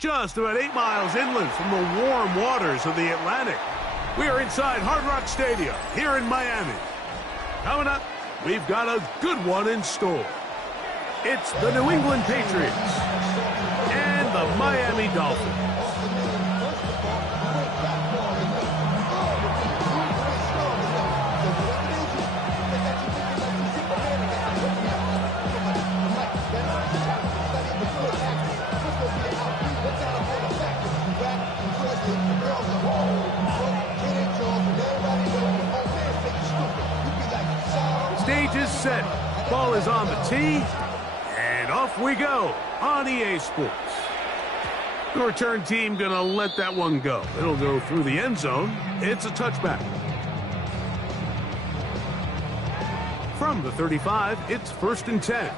just about 8 miles inland from the warm waters of the Atlantic. We are inside Hard Rock Stadium here in Miami. Coming up, we've got a good one in store. It's the New England Patriots and the Miami Dolphins. Stage is set. Ball is on the tee. And off we go on EA Sports. The return team going to let that one go. It'll go through the end zone. It's a touchback. From the 35, it's 1st and 10.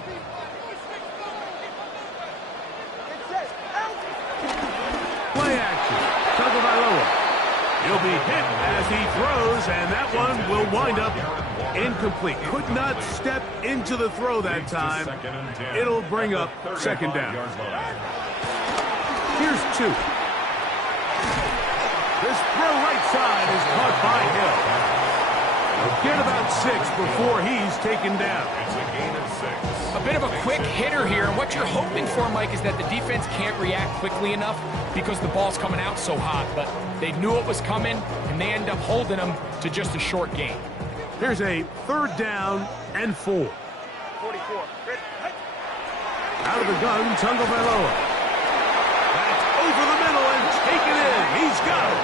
Play action. Tagovailoa. He'll be hit as he throws, and that one will wind up incomplete. Could not step into the throw that time. It'll bring up 2nd down. Here's 2. This throw right side is caught by Hill. He'll get about 6 before he's taken down. It's a gain of 6. A bit of a quick hitter here, and what you're hoping for, Mike, is that the defense can't react quickly enough because the ball's coming out so hot. But they knew it was coming, and they end up holding them to just a short gain. Here's a 3rd down and 4. 44. Out of the gun, Tagovailoa. That's over the middle and taken in. He's got it.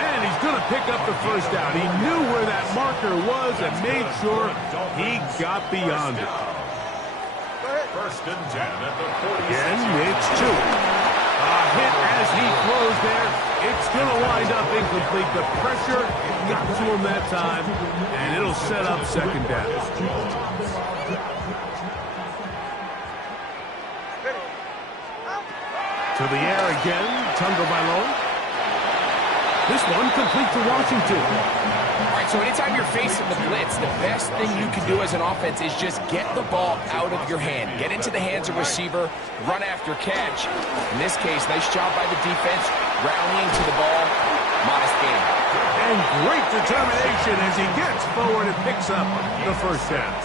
And he's going to pick up the 1st down. He knew where that marker was and made sure he got beyond it. 1st and 10 at the 46. Again, it's 2. A hit as he throws there. It's going to wind up incomplete. The pressure got to him that time, and it'll set up 2nd down. To the air again, Tagovailoa. This one complete to Washington. All right, so anytime you're facing the blitz, the best thing you can do as an offense is just get the ball out of your hand. Get into the hands of receiver, run after catch. In this case, nice job by the defense, rallying to the ball. Modest gain. And great determination as he gets forward and picks up the 1st down.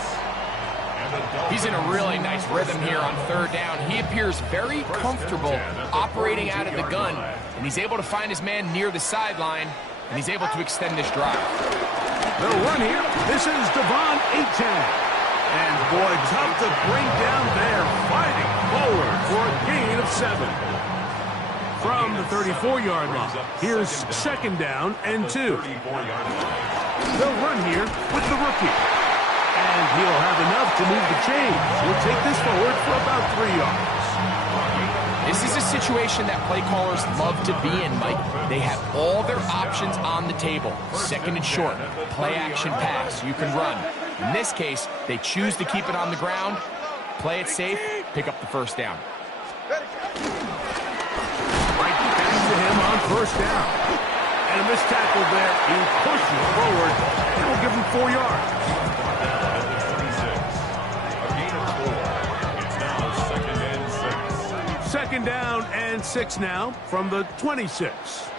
He's in a really nice rhythm here on 3rd down. He appears very comfortable operating out of the gun, and he's able to find his man near the sideline, and he's able to extend this drive. They'll run here. This is Devon Achane. And boy, tough to bring down there, fighting forward for a gain of 7. From the 34-yard line, here's 2nd down and 2. They'll run here with the rookie. And he'll have enough to move the chains. He'll take this forward for about 3 yards. This is a situation that play callers love to be in, Mike. They have all their options on the table. 2nd and short, play action pass, you can run. In this case, they choose to keep it on the ground, play it safe, pick up the 1st down. Right back to him on 1st down. And a missed tackle there. He pushes forward. It will give him 4 yards. 2nd down and 6 now from the 26.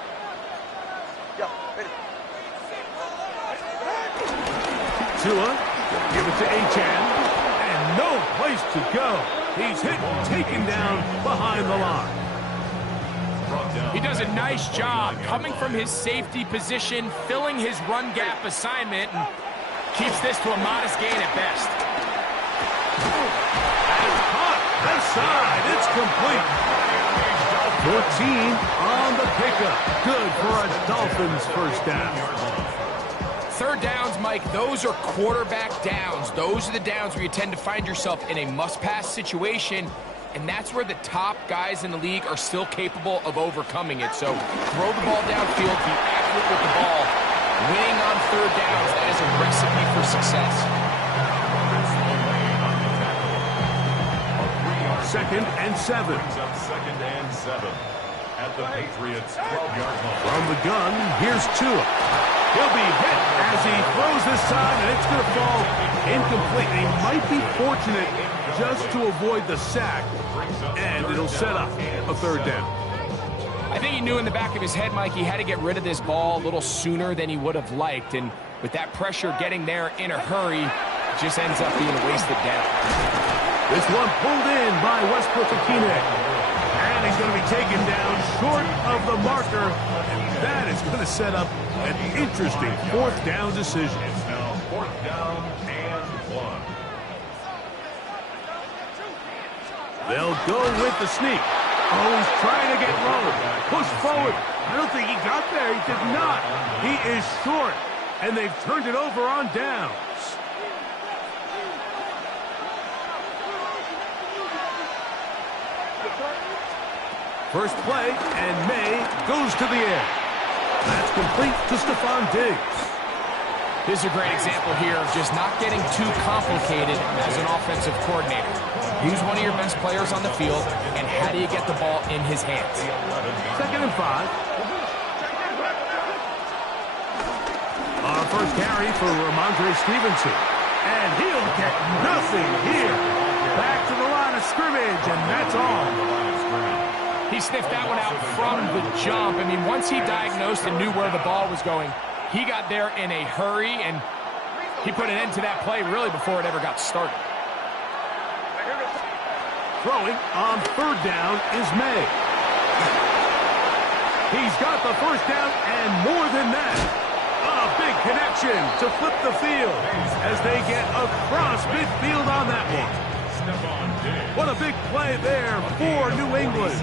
Tua, give it to Achane, and no place to go. He's hit and taken down behind the line. He does a nice job coming from his safety position, filling his run gap assignment, and keeps this to a modest gain at best. Left side, it's complete. 14 on the pickup. Good for a Dolphins 1st down. 3rd downs, Mike, those are quarterback downs. Those are the downs where you tend to find yourself in a must-pass situation, and that's where the top guys in the league are still capable of overcoming it. So throw the ball downfield, be accurate with the ball. Winning on 3rd downs, that is a recipe for success. 2nd and 7. 2nd and 7 at the Patriots 12-yard line. From the gun, here's Tua. He'll be hit as he throws this time, and it's going to fall incomplete. He might be fortunate just to avoid the sack, and it'll set up a 3rd down. I think he knew in the back of his head, Mike, he had to get rid of this ball a little sooner than he would have liked. And with that pressure getting there in a hurry, it just ends up being a wasted down. This one pulled in by Westbrook-Akine. And he's going to be taken down short of the marker. And that is going to set up an interesting fourth down decision. It's now fourth down and 1. They'll go with the sneak. Oh, he's trying to get low. Push forward. I don't think he got there. He did not. He is short. And they've turned it over on downs. First play, and May goes to the air. That's complete to Stephon Diggs. This is a great example here of just not getting too complicated as an offensive coordinator. He's one of your best players on the field, and how do you get the ball in his hands? 2nd and 5. Our first carry for Ramondre Stevenson. And he'll get nothing here. Back to the line of scrimmage, and that's all. He sniffed that one out from the jump. I mean, once he diagnosed and knew where the ball was going, he got there in a hurry, and he put an end to that play really before it ever got started. Throwing on 3rd down is May. He's got the first down and more than that. A big connection to flip the field as they get across midfield on that one. What a big play there for New England.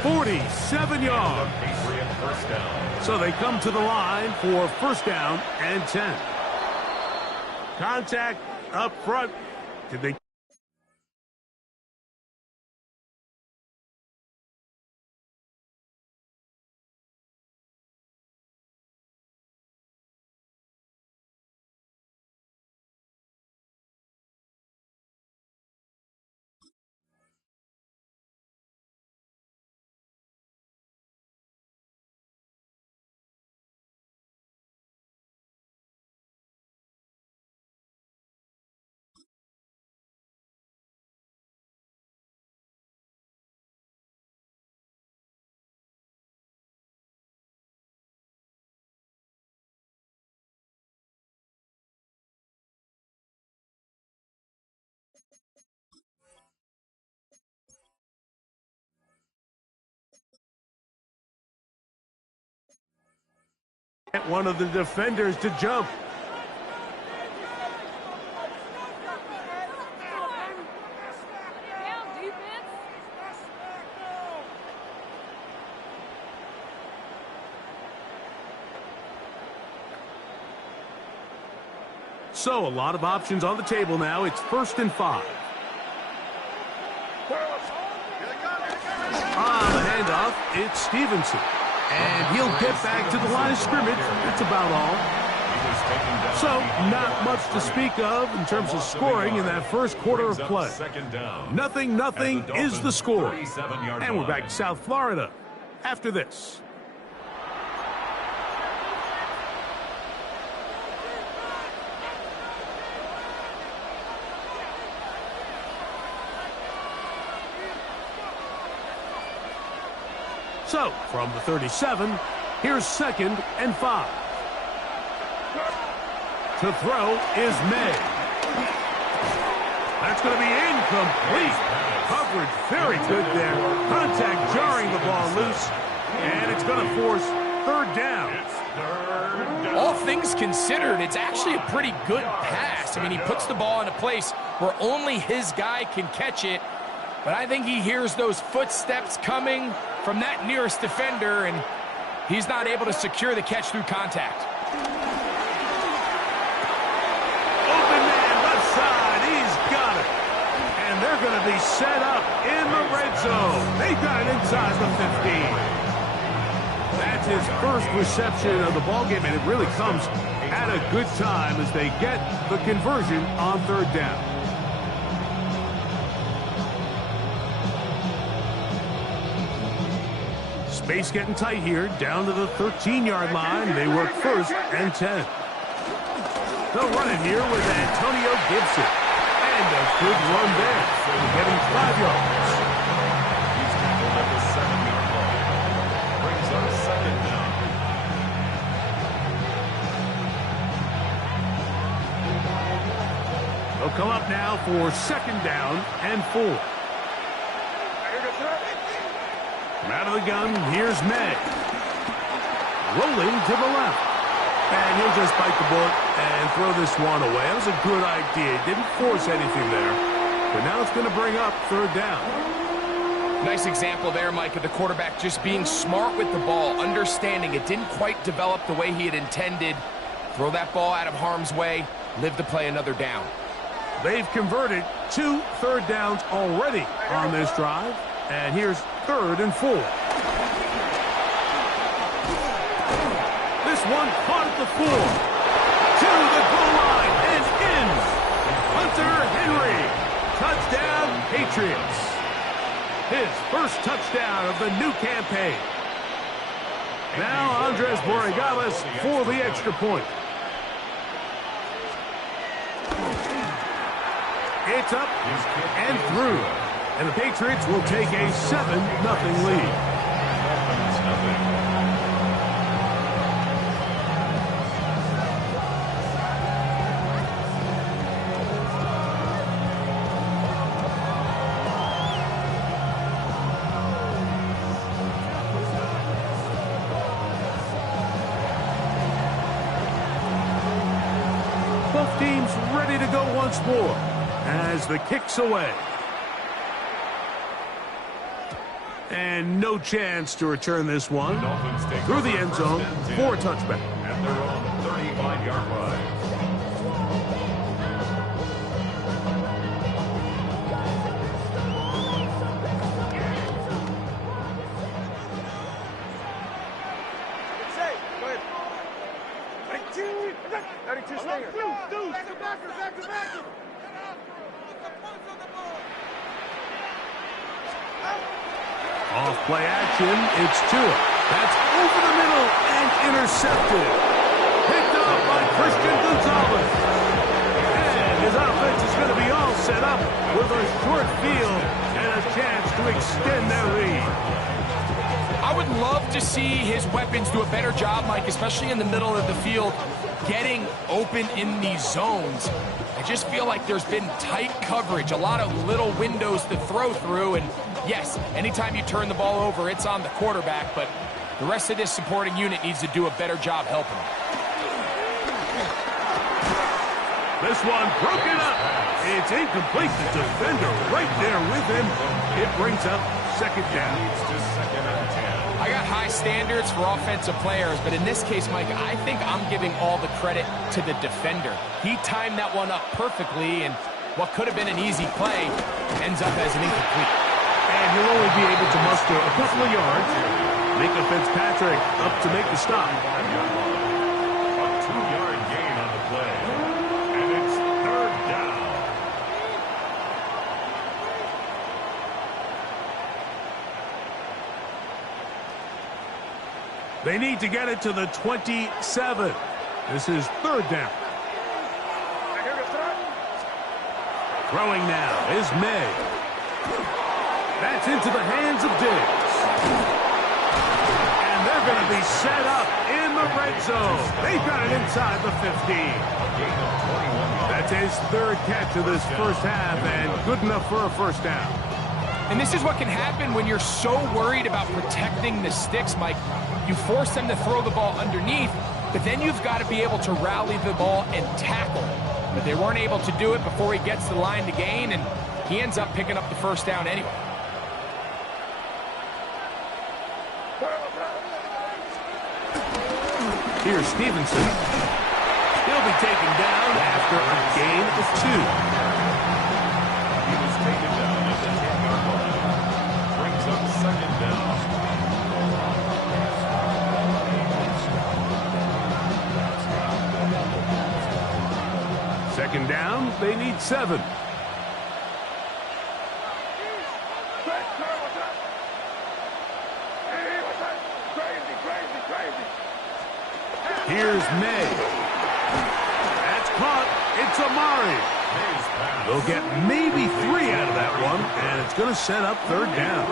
47 yards. So they come to the line for first down and 10. Contact up front. Did they? One of the defenders to jump. So a lot of options on the table now. It's 1st and 5. On the handoff, it's Stevenson. And he'll get back to the line of scrimmage. That's about all. So, not much to speak of in terms of scoring in that first quarter of play. Nothing is the score. And we're back to South Florida after this. So, from the 37, here's 2nd and 5. To throw is May. That's going to be incomplete. Coverage very good there. Contact jarring the ball loose. And it's going to force 3rd down. All things considered, it's actually a pretty good pass. I mean, he puts the ball in a place where only his guy can catch it. But I think he hears those footsteps coming from that nearest defender, and he's not able to secure the catch through contact. Open man, left side, he's got it. And they're going to be set up in the red zone. They've got it inside the 15. That's his first reception of the ballgame, and it really comes at a good time as they get the conversion on 3rd down. Space getting tight here, down to the 13-yard line. They work 1st and 10. They'll run it here with Antonio Gibson. And a good run there. They're getting 5 yards. They'll come up now for 2nd down and 4. From out of the gun, here's May. Rolling to the left. And he'll just bite the bullet and throw this one away. That was a good idea. He didn't force anything there. But now it's going to bring up 3rd down. Nice example there, Mike, of the quarterback just being smart with the ball, understanding it didn't quite develop the way he had intended. Throw that ball out of harm's way, live to play another down. They've converted 2 3rd downs already on this drive. And here's 3rd and 4. This one caught at the 4. To the goal line and in. Hunter Henry. Touchdown, Patriots. His first touchdown of the new campaign. Now Andres Borregales for the extra point. It's up and through. And the Patriots will take a 7-0 lead. Both teams ready to go once more as the kick's away. And no chance to return this one through the end zone for a touchback. And they're on the 35-yard line. Off play action, it's Tua. That's over the middle and intercepted. Picked up by Christian Gonzalez. And his offense is going to be all set up with a short field and a chance to extend their lead. I would love to see his weapons do a better job, Mike, especially in the middle of the field, getting open in these zones. I just feel like there's been tight coverage, a lot of little windows to throw through, and yes, anytime you turn the ball over, it's on the quarterback, but the rest of this supporting unit needs to do a better job helping him. This one broken up. It's incomplete. The defender right there with him. It brings up 2nd down. I got high standards for offensive players, but in this case, Mike, I think I'm giving all the credit to the defender. He timed that one up perfectly, and what could have been an easy play ends up as an incomplete. And he'll only be able to muster a couple of yards. Micah Fitzpatrick up to make the stop. A 2-yard gain on the play. And it's 3rd down. They need to get it to the 27. This is 3rd down. Throwing now is May. That's into the hands of Diggs. And they're going to be set up in the red zone. They've got it inside the 15. That's his 3rd catch of this first half, and good enough for a 1st down. And this is what can happen when you're so worried about protecting the sticks, Mike. You force them to throw the ball underneath, but then you've got to be able to rally the ball and tackle. But they weren't able to do it before he gets to the line to gain, and he ends up picking up the 1st down anyway. Here's Stevenson. He'll be taken down after a gain of 2. He was taken down at the 10-yard line. Brings up 2nd down. Second down, they need 7. Here's May. That's caught. It's Amari. They'll get maybe 3 out of that one, and it's going to set up 3rd down.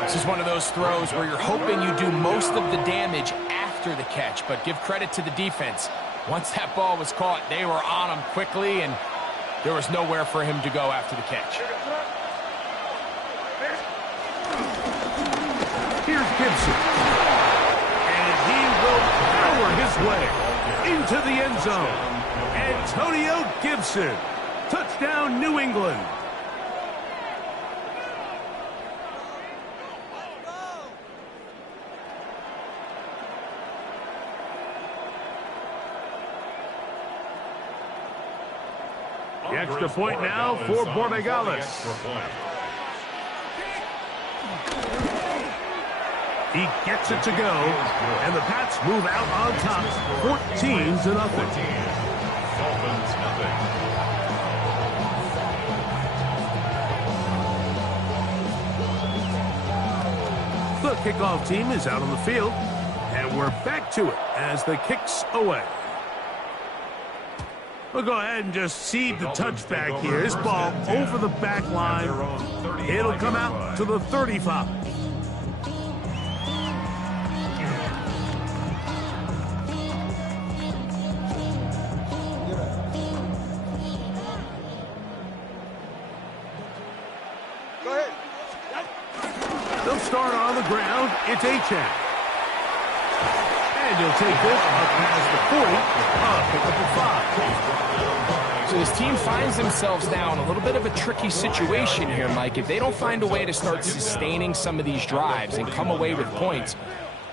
This is one of those throws where you're hoping you do most of the damage after the catch, but give credit to the defense. Once that ball was caught, they were on him quickly, and There was nowhere for him to go after the catch. Here's Gibson. And he will power his way into the end zone. Antonio Gibson. Touchdown, New England. The extra point now for Borregales. He gets it to go, and the Pats move out on top, 14-0. Dolphins nothing. The kickoff team is out on the field, and we're back to it as the kick's away. We'll go ahead and just seed the touchback here. This ball over the back line. It'll come out to the 35. They'll start on the ground. It's Achane. And he'll take this up past the 40. Pick up a 5. So this team finds themselves now in a little bit of a tricky situation here, Mike. If they don't find a way to start sustaining some of these drives and come away with points,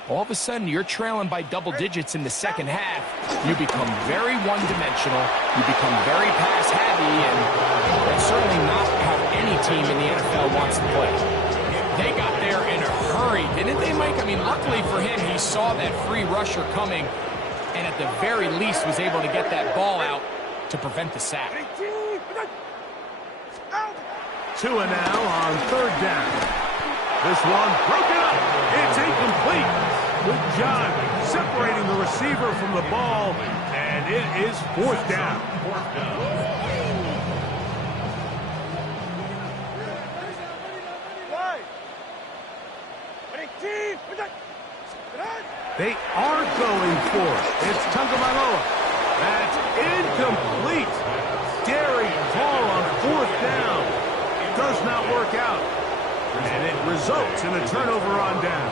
all of a sudden you're trailing by double digits in the second half. You become very one-dimensional. You become very pass-heavy, and that's certainly not how any team in the NFL wants to play. They got there in a hurry, didn't they, Mike? I mean, luckily for him, he saw that free rusher coming, and at the very least was able to get that ball out to prevent the sack. Tua now on third down. This one broken up. It's incomplete. Good job separating the receiver from the ball, and it is fourth down. They are going for it. It's Tagovailoa. That's incomplete. Daring call on fourth down. Does not work out. And it results in a turnover on down.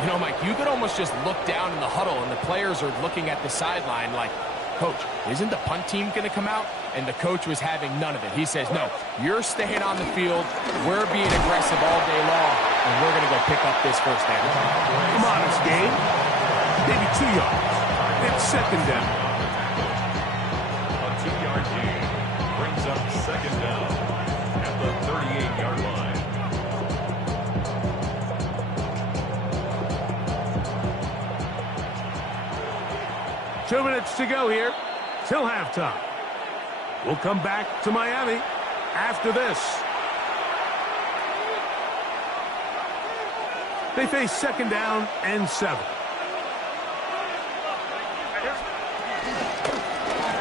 You know, Mike, you could almost just look down in the huddle, and the players are looking at the sideline like, Coach, isn't the punt team going to come out? And the coach was having none of it. He says, no, you're staying on the field. We're being aggressive all day long, and we're going to go pick up this first down. Come on, it's game. Maybe 2 yards. It's second down. A 2-yard gain brings up second down at the 38-yard line. 2 minutes to go here till halftime. We'll come back to Miami after this. They face second down and 7.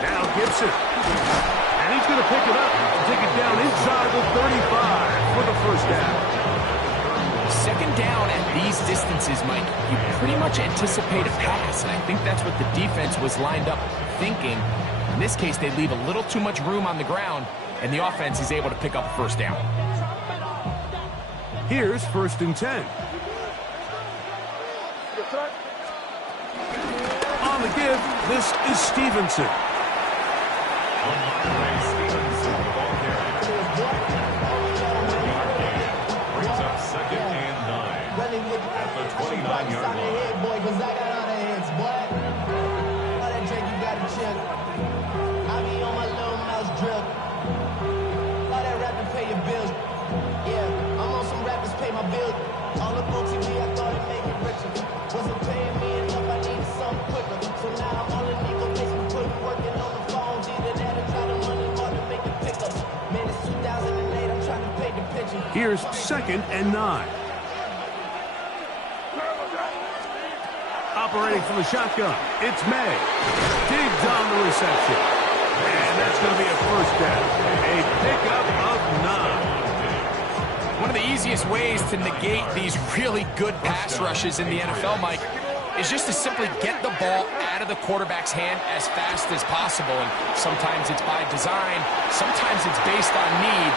Now Gibson. And he's going to pick it up and take it down inside the 35 for the first down. Second down at these distances, Mike, you pretty much anticipate a pass, and I think that's what the defense was lined up thinking. In this case, they leave a little too much room on the ground, and the offense is able to pick up a first down. Here's first and 10. On the give, this is Stevenson. Brings up second and 9 at the 29-yard line. Boy, cause I got other hits, boy. All that drink you got to chill. I be on my little mouse drip. All that rapping pay your bills. Yeah, I'm on some rappers pay my bills. All the books TV, I thought it made me richer. Wasn't paying me enough, I needed something quicker. So now I'm on the Nico basement, putting working on the phones. Either that or try to money hard to make the pickups. Man, it's 2008, I'm trying to paint the picture. Here's second and 9. Operating from the shotgun, it's May. Digs on the reception. And that's going to be a first down. A pickup of 9. One of the easiest ways to negate these really good pass rushes in the NFL, Mike, is just to simply get the ball out of the quarterback's hand as fast as possible. And sometimes it's by design, sometimes it's based on need.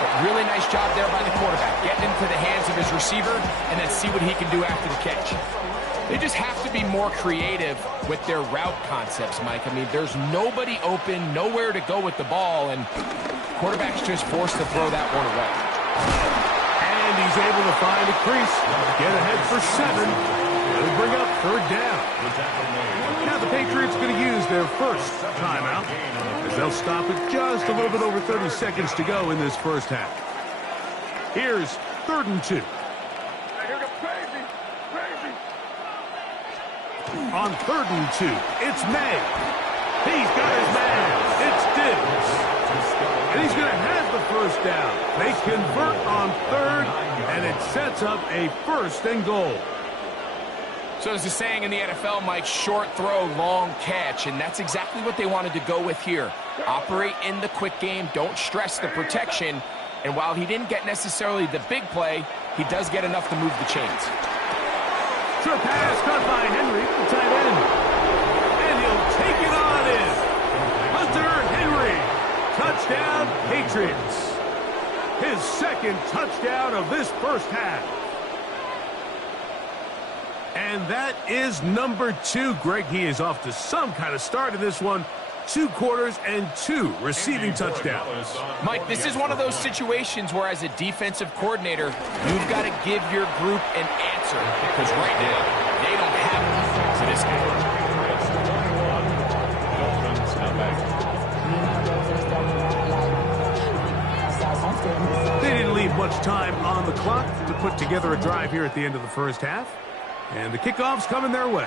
But really nice job there by the quarterback, getting into the hands of his receiver and then see what he can do after the catch. They just have to be more creative with their route concepts, Mike. I mean, there's nobody open, nowhere to go with the ball, and quarterback's just forced to throw that one away. And he's able to find a crease, get ahead for 7. It'll bring up 3rd down. Now the Patriots going to use their first timeout, as they'll stop it just a little bit over 30 seconds to go in this first half. Here's 3rd and 2. On 3rd and 2, it's May. He's got his man. It's Diggs. And he's going to have the first down. They convert on 3rd, and it sets up a 1st and goal. So there's a saying in the NFL, Mike, short throw, long catch, and that's exactly what they wanted to go with here. Operate in the quick game, don't stress the protection, and while he didn't get necessarily the big play, he does get enough to move the chains. Short pass caught by Henry, the tight end. And he'll take it on in. Hunter Henry, touchdown Patriots. His 2nd touchdown of this first half. And that is number 2. Greg, he is off to some kind of start in this one. 2 quarters and 2 receiving touchdowns. Mike, this is one of those situations where as a defensive coordinator, you've got to give your group an answer, because right now, they don't have an to this game. They didn't leave much time on the clock to put together a drive here at the end of the first half. And the kickoff's coming their way.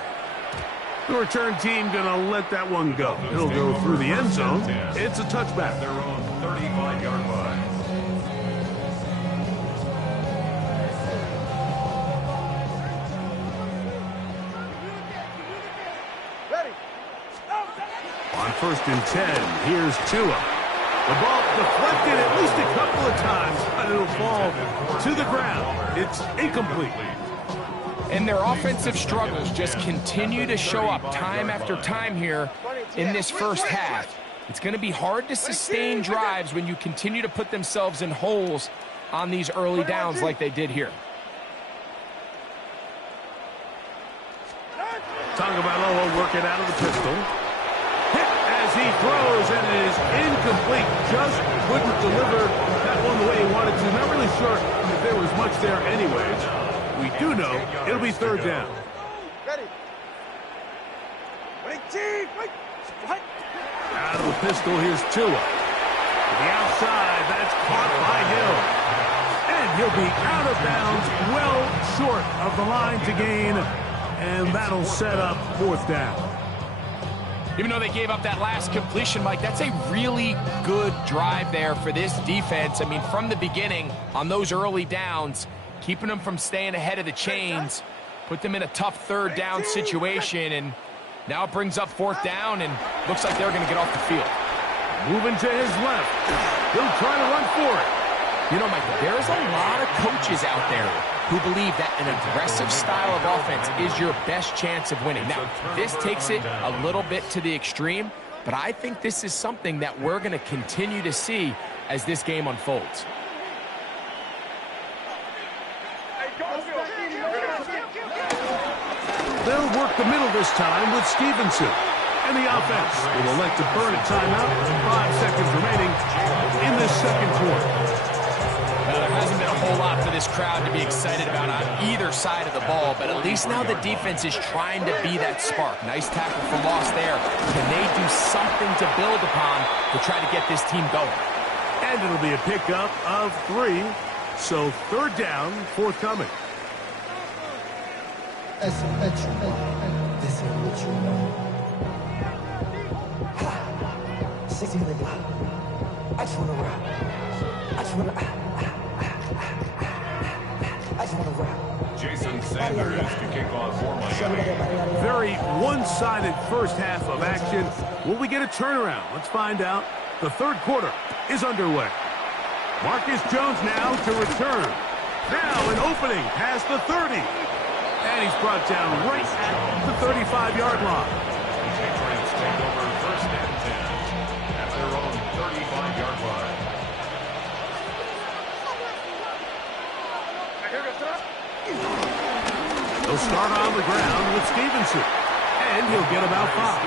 The return team going to let that one go. It'll go through the end zone. It's a touchback. Their own 35-yard line. On 1st and 10, here's Tua. The ball deflected at least a couple of times, but it'll fall to the ground. It's incomplete. And their offensive struggles just continue to show up time after time here in this first half. It's going to be hard to sustain drives when you continue to put themselves in holes on these early downs like they did here. Tagovailoa working out of the pistol. Hit as he throws, and it is incomplete. Just couldn't deliver that one the way he wanted to. Not really sure if there was much there anyways. We do know it'll be 3rd down. Ready. Wait, team. Wait. What? Out of the pistol, here's Tua. To the outside, that's caught by Hill. And he'll be out of bounds, well short of the line to gain. And that'll set up 4th down. Even though they gave up that last completion, Mike, that's a really good drive there for this defense. I mean, from the beginning, on those early downs, keeping them from staying ahead of the chains, put them in a tough 3rd down situation, and now it brings up 4th down, and looks like they're going to get off the field. Moving to his left. He'll try to run for it. You know, Mike, there's a lot of coaches out there who believe that an aggressive style of offense is your best chance of winning. Now, this takes it a little bit to the extreme, but I think this is something that we're going to continue to see as this game unfolds. They'll work the middle this time with Stevenson. And the offense will elect to burn a timeout. 5 seconds remaining in this 2nd quarter. Well, there hasn't been a whole lot for this crowd to be excited about on either side of the ball, but at least now the defense is trying to be that spark. Nice tackle for loss there. Can they do something to build upon to try to get this team going? And it'll be a pickup of 3. So 3rd down, forthcoming. This is what you know. I just wanna rock. I just wanna rock. Jason Sanders to kick off for Miami. Very one-sided first half of action. Will we get a turnaround? Let's find out. The 3rd quarter is underway. Marcus Jones now to return. Now an opening past the 30. And he's brought down right at the 35-yard line. Patriots take over first and 10 at their own 35-yard line. He'll start on the ground with Stevenson. And he'll get about 5.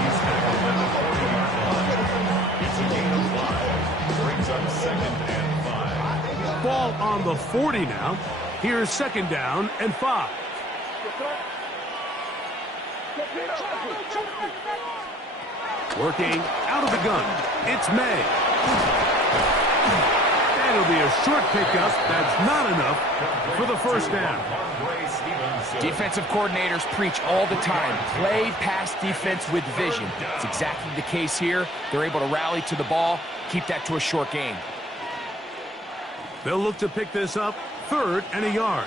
He's tackled at the 40-yard line. It's a gain of 5. Brings up second and 5. Ball on the 40 now. Here's second down and 5. Working out of the gun. It's May. And it'll be a short pickup. That's not enough for the first down. Defensive coordinators preach all the time. Play pass defense with vision. It's exactly the case here. They're able to rally to the ball, keep that to a short gain. They'll look to pick this up 3rd and a yard.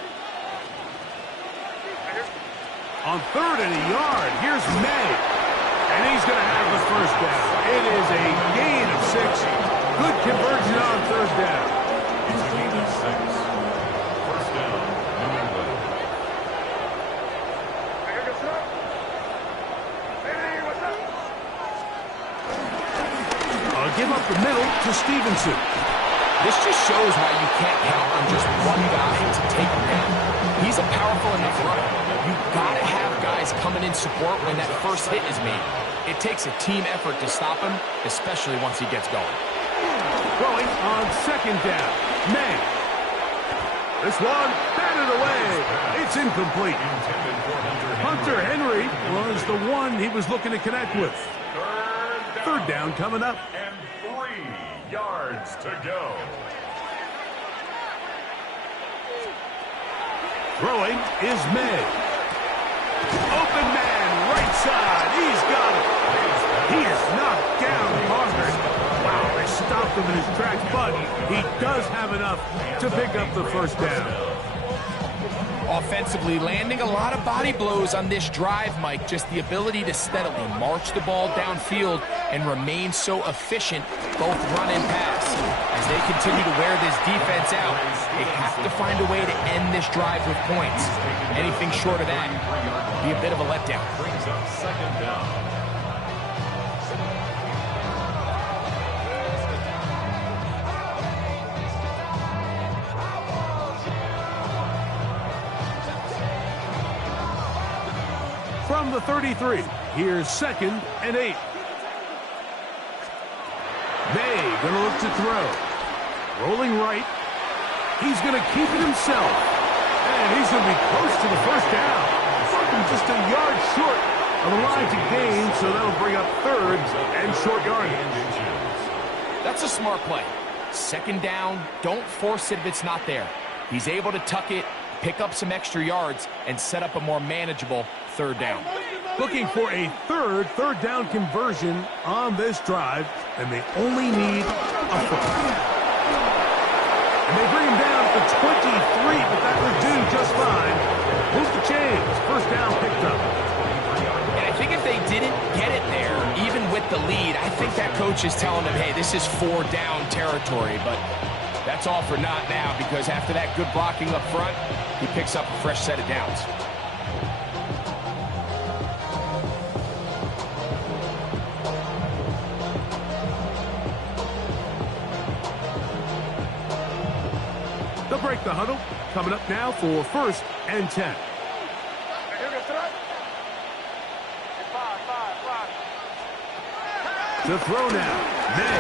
On 3rd and a yard, here's May. And he's going to have the first down. It is a gain of 6. Good conversion on 3rd down. It's a gain of 6. First down, New England. Give up the middle to Stevenson. This just shows why you can't count on just one guy to take him down. He's a powerful enough runner. You've got to have guys coming in support when that first hit is made. It takes a team effort to stop him, especially once he gets going. Throwing on second down. May. This one batted away. It's incomplete. Hunter Henry was the one he was looking to connect with. Third down coming up. And 3 yards to go. Throwing is May. Open man, right side. He's got it. He is knocked down hard. Wow, they stopped him in his tracks, but he does have enough to pick up the first down. Offensively, landing a lot of body blows on this drive, Mike. Just the ability to steadily march the ball downfield and remain so efficient, both run and pass. As they continue to wear this defense out, they have to find a way to end this drive with points. Anything short of that would be a bit of a letdown. Brings up second down. From the 33, here's second and 8. May gonna look to throw. Rolling right. He's gonna keep it himself. And he's gonna be close to the first down. Fucking just a yard short of the line to gain, so that'll bring up 3rd and short yardage. That's a smart play. Second down, don't force it if it's not there. He's able to tuck it, pick up some extra yards, and set up a more manageable 3rd down. Looking for a third down conversion on this drive, and they only need a 4th. And they bring him down to 23, but that would do just fine. Who's the change? First down picked up. And I think if they didn't get it there, even with the lead, I think that coach is telling them, hey, this is 4-down territory, but that's all for naught now, because after that good blocking up front, he picks up a fresh set of downs. They'll break the huddle. Coming up now for 1st and 10. To throw now. May.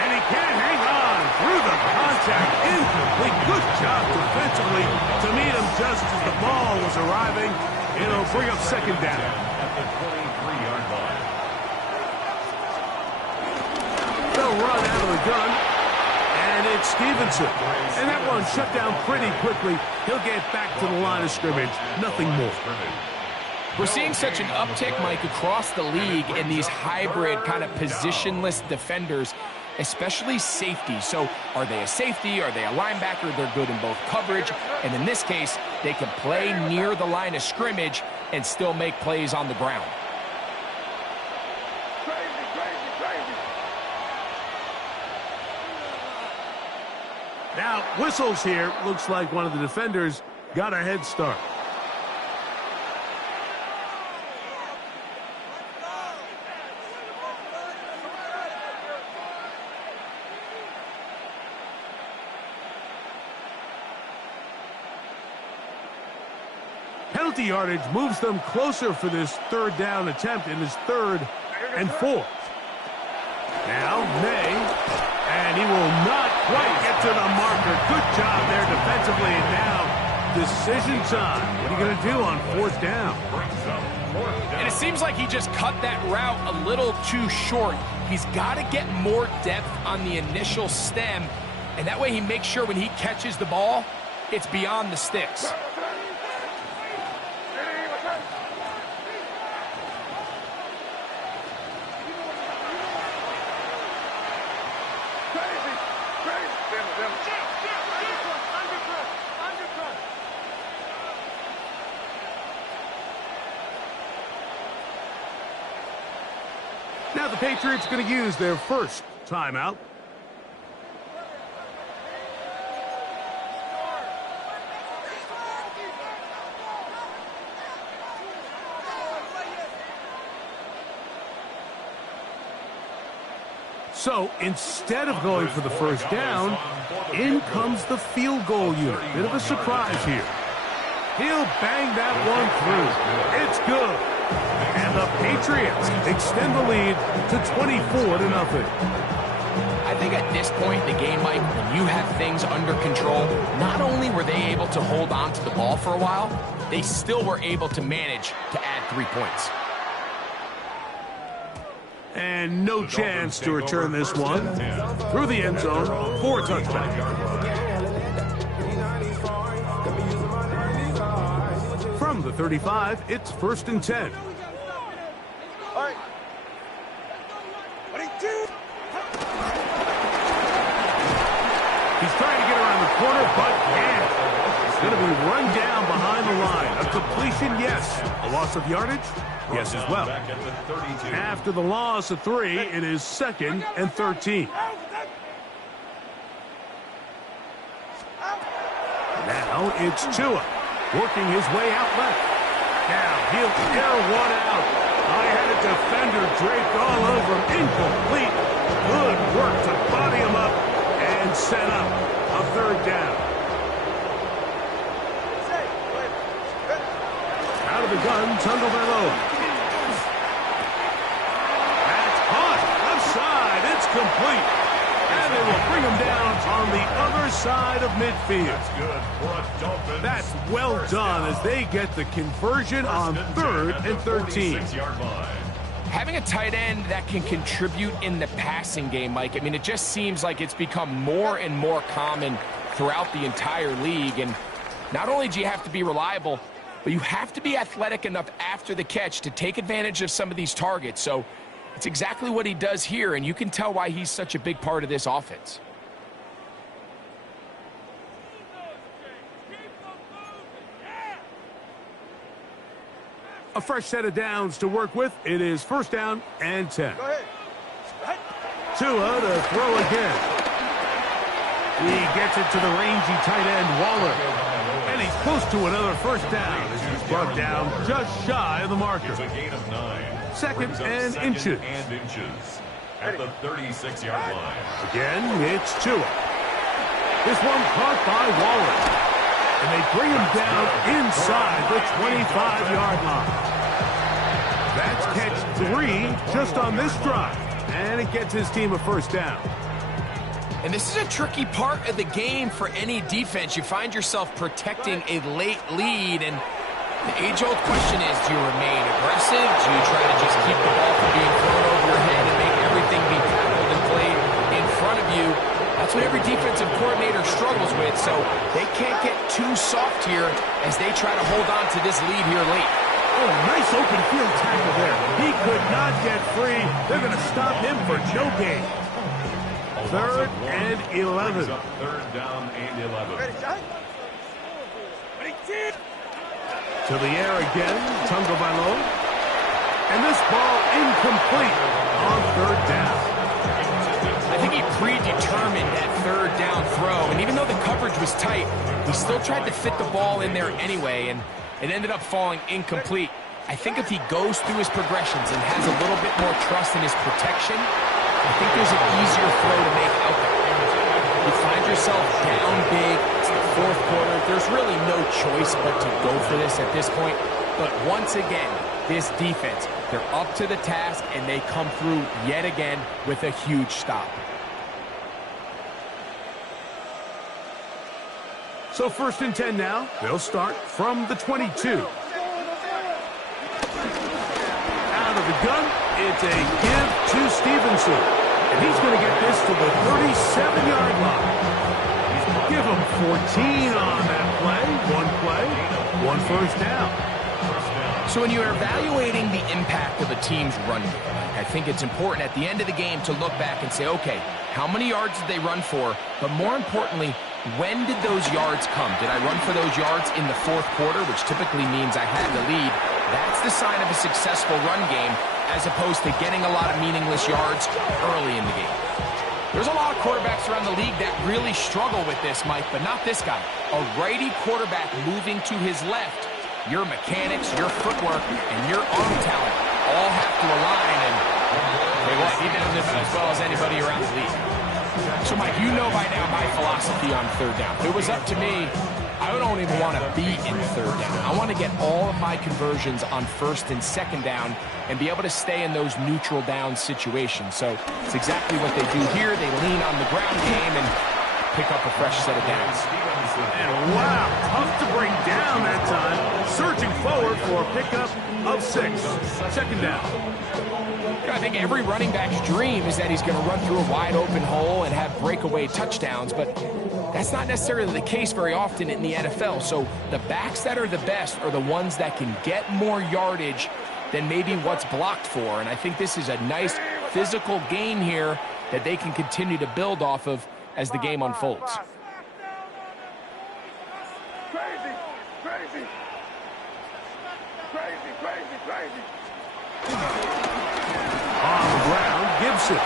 And he can't hang on through the contact. Incomplete. Good job defensively to meet him just as the ball was arriving. It'll bring up second down. At the 23-yard line. They'll run out of the gun. And it's Stevenson. And that one shut down pretty quickly. He'll get back to the line of scrimmage. Nothing more. We're seeing such an uptick, Mike, across the league in these hybrid kind of positionless defenders, especially safety. So are they a safety? Are they a linebacker? They're good in both coverage. And in this case, they can play near the line of scrimmage and still make plays on the ground. Now, whistles here. Looks like one of the defenders got a head start. Penalty yardage moves them closer for this third down attempt in his 3rd and 4. Now, May, and he will not quite get to the marker. Good job there defensively, and now decision time. What are you going to do on 4th down? And it seems like he just cut that route a little too short. He's got to get more depth on the initial stem, and that way he makes sure when he catches the ball, it's beyond the sticks. Now the Patriots going to use their first timeout. So instead of going for the first down, in comes the field goal unit. Bit of a surprise here. He'll bang that one through. It's good. And the Patriots extend the lead to 24-0. I think at this point in the game, Mike, when you have things under control, not only were they able to hold on to the ball for a while, they still were able to manage to add 3 points. And no chance to return this one through the end zone for a touchdown. From the 35, it's 1st and 10. All right. He's trying to get around the corner, but can't. He's going to be run down behind the line. A completion, yes. A loss of yardage? Yes, as well. After the loss of 3, it is 2nd and 13. Now it's Tua, working his way out left. Now he'll air one out. I had a defender draped all over him. Incomplete. Good work to body him up and set up a 3rd down. Out of the gun, Tagovailoa. That's hot. Left side. It's complete. And they will bring him down on the other side of midfield. That's good for a Dolphins. That's well done as they get the conversion on 3rd and 13. Having a tight end that can contribute in the passing game, Mike, I mean, it just seems like it's become more and more common throughout the entire league. And not only do you have to be reliable, but you have to be athletic enough after the catch to take advantage of some of these targets. So it's exactly what he does here, and you can tell why he's such a big part of this offense. A fresh set of downs to work with. It is 1st down and 10. Go ahead. Tua to throw again. He gets it to the rangy tight end, Waller. And he's close to another 1st down as he's brought down just shy of the marker. It's a gain of 9. 2nd and inches. At the 36-yard line. Again, it's Tua. This one caught by Waller. And they bring him down inside the 25-yard line. That's catch 3 just on this drive. And it gets his team a 1st down. And this is a tricky part of the game for any defense. You find yourself protecting a late lead, and the age-old question is, do you remain aggressive? Do you try to just keep the ball from being thrown over your head and make everything be tackled and played in front of you? That's what every defensive coordinator struggles with, so they can't get too soft here as they try to hold on to this lead here late. Oh, nice open field tackle there. He could not get free. They're going to stop him for no gain. 3rd and 11. 3rd down and 11. To the air again, Tagovailoa. And this ball incomplete on 3rd down. I think he predetermined that third down throw, and even though the coverage was tight, he still tried to fit the ball in there anyway, and it ended up falling incomplete. I think if he goes through his progressions and has a little bit more trust in his protection, I think there's an easier throw to make out there. You find yourself down big, it's the fourth quarter, there's really no choice but to go for this at this point. But once again, this defense, they're up to the task, and they come through yet again with a huge stop. So 1st and 10 now. They'll start from the 22. Out of the gun, it's a give to Stevenson. And he's going to get this to the 37-yard line. Give him 14 on that play. One first down. So when you're evaluating the impact of a team's run game, I think it's important at the end of the game to look back and say, okay, how many yards did they run for? But more importantly, when did those yards come? Did I run for those yards in the fourth quarter, which typically means I had the lead? That's the sign of a successful run game, as opposed to getting a lot of meaningless yards early in the game. There's a lot of quarterbacks around the league that really struggle with this, Mike, but not this guy. A righty quarterback moving to his left. Your mechanics, your footwork, and your arm talent all have to align, and he did this as well as anybody around the league. So, Mike, you know by now my philosophy on third down. If it was up to me, I don't even want to be in third down. I want to get all of my conversions on first and second down and be able to stay in those neutral down situations. So it's exactly what they do here. They lean on the ground game and pick up a fresh set of downs. And wow, tough to bring down that time. Surging forward for a pickup of 6. 2nd down. I think every running back's dream is that he's going to run through a wide open hole and have breakaway touchdowns, but that's not necessarily the case very often in the NFL. So the backs that are the best are the ones that can get more yardage than maybe what's blocked for. And I think this is a nice physical gain here that they can continue to build off of as the game unfolds. Crazy, crazy, crazy, crazy, crazy. On the ground, Gibson.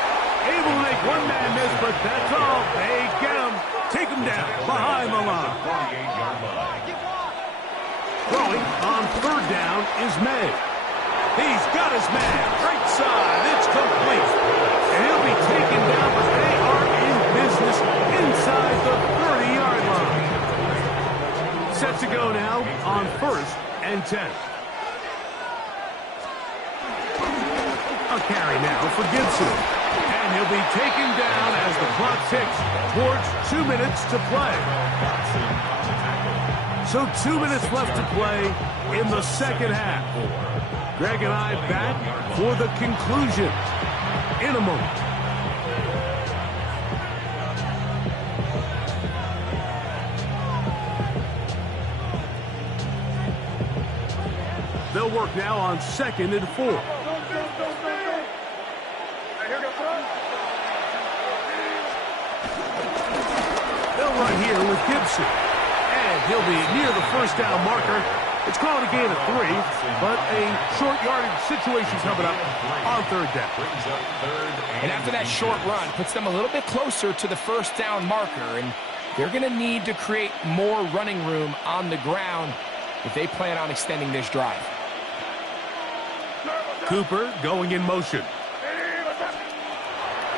Able to make one man miss, but that's all. They get him. Take him down behind the line. Throwing on 3rd down is May. He's got his man. Right side. It's complete. And he'll be taken down, but they are in business inside the 30-yard line. Set to go now on 1st and 10. A carry now for Gibson. And he'll be taken down as the clock ticks towards 2 minutes to play. So 2 minutes left to play in the second half. Greg and I back for the conclusion in a moment. They'll work now on 2nd and 4. They'll run here with Gibson. And he'll be near the first down marker. It's called a gain of 3, but a short yardage situation coming up on 3rd down. And after that short run, puts them a little bit closer to the first down marker, and they're going to need to create more running room on the ground if they plan on extending this drive. Cooper going in motion.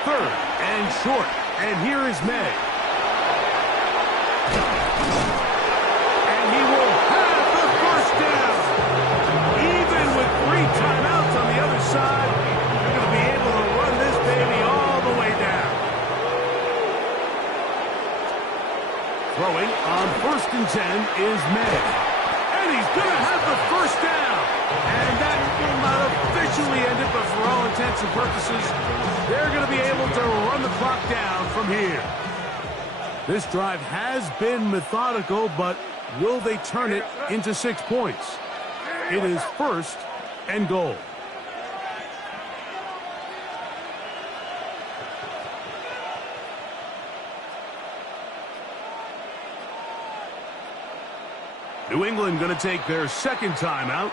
3rd and short, and here is May. And he will have the first down. Even with 3 timeouts on the other side, they're going to be able to run this baby all the way down. Throwing on 1st and 10 is May. And he's going to have the first down. And that will not officially end it, but for all intents and purposes, they're going to be able to run the clock down from here. This drive has been methodical, but will they turn it into 6 points? It is 1st and goal. New England going to take their 2nd timeout,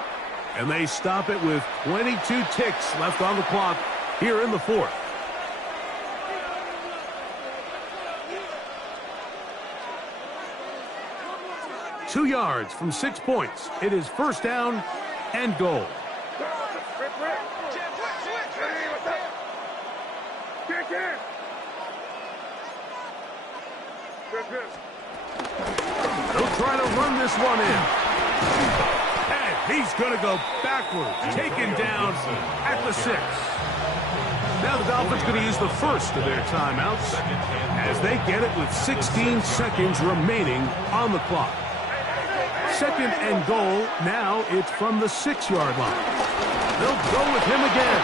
and they stop it with 22 ticks left on the clock here in the 4th. 2 yards from 6 points. It is first down and goal. They'll try to run this one in. And he's going to go backwards, taken down at the 6. Now the Dolphins going to use the first of their timeouts as they get it with 16 seconds remaining on the clock. Second and goal. Now it's from the 6-yard line. They'll go with him again.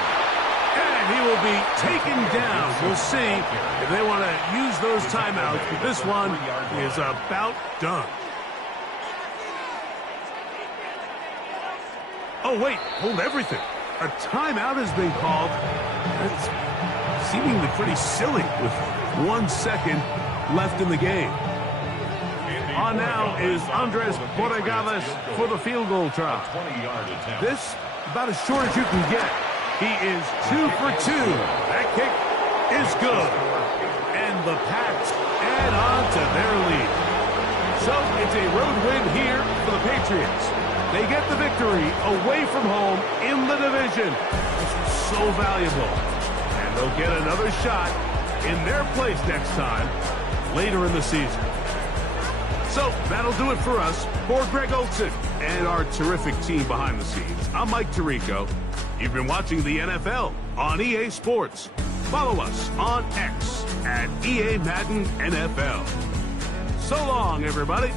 And he will be taken down. We'll see if they want to use those timeouts, but this one is about done. Oh, wait, hold everything. A timeout has been called. It's seemingly pretty silly with 1 second left in the game. On now is Andres Borregales for the field goal try. This, about as short as you can get. He is 2 for 2. That kick is good. And the Pats add on to their lead. So it's a road win here for the Patriots. They get the victory away from home in the division. This is so valuable. And they'll get another shot in their place next time later in the season. So that'll do it for us. For Greg Olson and our terrific team behind the scenes, I'm Mike Tirico. You've been watching the NFL on EA Sports. Follow us on X at EA Madden NFL. So long, everybody.